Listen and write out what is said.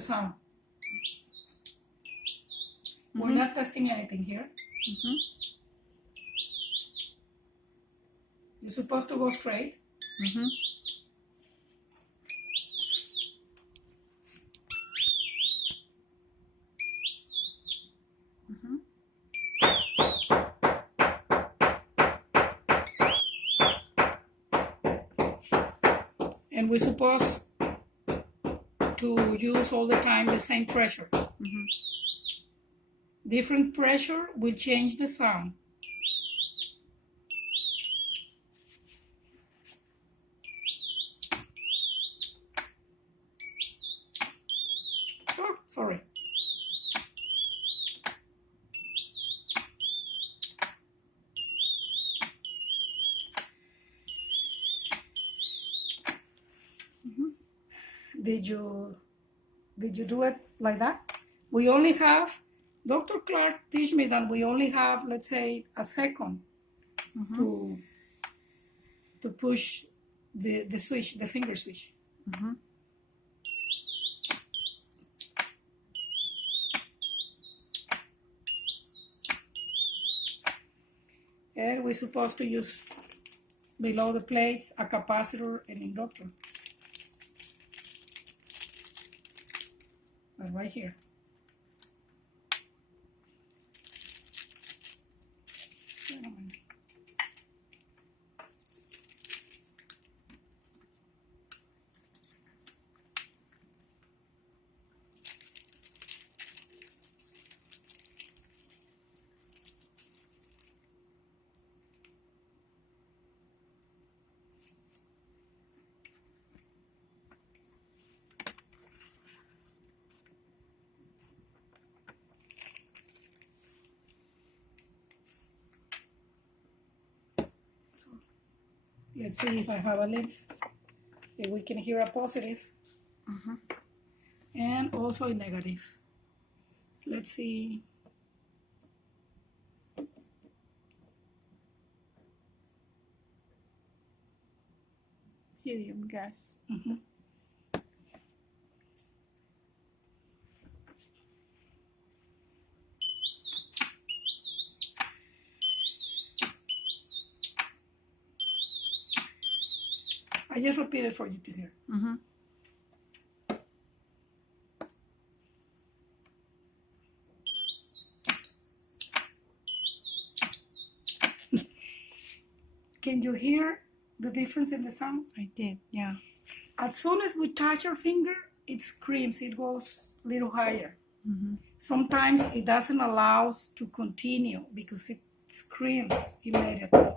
the sound. We're not testing anything here. You're supposed to go straight. And we're supposed to use all the time the same pressure. Different pressure will change the sound. Oh, sorry. Did you do it like that? We only have, Dr. Clark teach me that we only have, let's say, a second to push the switch, the finger switch. And we're supposed to use below the plates a capacitor and inductor. Right here. Let's see if I have a length. If we can hear a positive and also a negative. Let's see. Helium gas. I just repeat it for you to hear. Can you hear the difference in the sound? I did, yeah. As soon as we touch our finger, it screams, it goes a little higher. Sometimes it doesn't allow us to continue because it screams immediately.